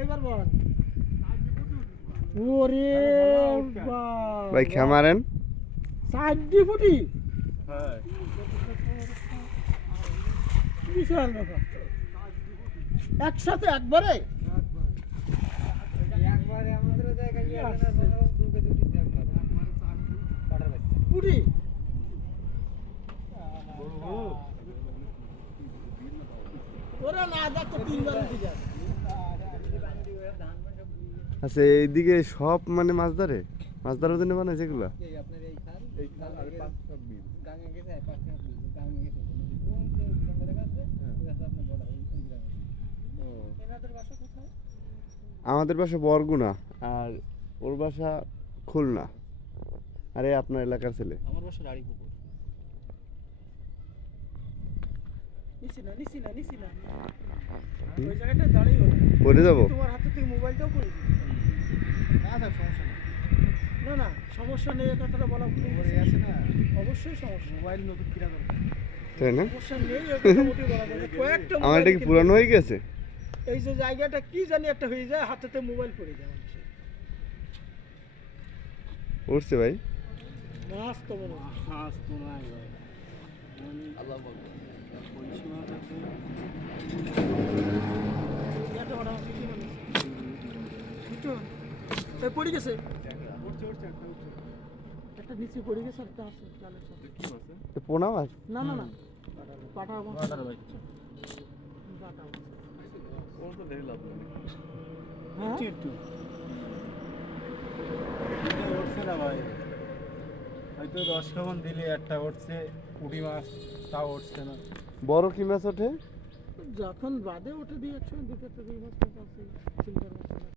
এইবার বল ওরে ভাই খেমারেন সাইডি ফুটি। বিশাল ব্যাপার। একসাথে একবারে? পুরি ওরা না যা তো তিনবার উঠে যাবে। আচ্ছা এইদিকে সব মানে মাছ ধরে? মাছ ধরার জন্য মানে যেগুলা? আমাদের বাসা বরগুনা আর ওর বাসা খুলনা। আরে আপনার এলাকার ছেলে। আমার বাসা রাড়ি পুকুর নিছি না নিছি না নিছি না ওই জায়গাটা দাঁড়িয়ে যাব? তোমার হাতে থেকে মোবাইলটাও করে দিই না স্যার সমস্যা নেই। না না সমস্যা নেই এ কথাটা বলা ভুল ওরে আছে না? অবশ্যই সমস্যা। মোবাইল নতুন কিনা দরকার। তাই না। আমার এটা কি পুরানো হয়ে গেছে? এই যে জায়গাটা কি জানি একটা হয়ে যায় হাতেতে মোবাইল পড়ে যায়। উঠছে ভাই। মাছ তো মনে হয়। মাছ তো নাই ভাই আল্লাহ পরিসীমা আছে একটা বড় মাছ কিনে নিয়েছে। দুটো? তাই পড়ে গেছে? উঠছে উঠছে একটা নিচে পড়ে গেছে একটা আছে জালের সাথে। কি মাছ? পোনা মাছ? না না না। পাটা মাছ। বাটার বাচ্চা পাটা মাছ। ও তো হ্যাঁ? একটু উঠছে না ভাই। হয়তো দশ কেমন দিলে একটা উঠছে মাছ তাও উঠছে না। বড় কি মাছ ওঠে? যখন বাদে উঠে দিয়ে একসময় দুটো একটা দুই মাছ।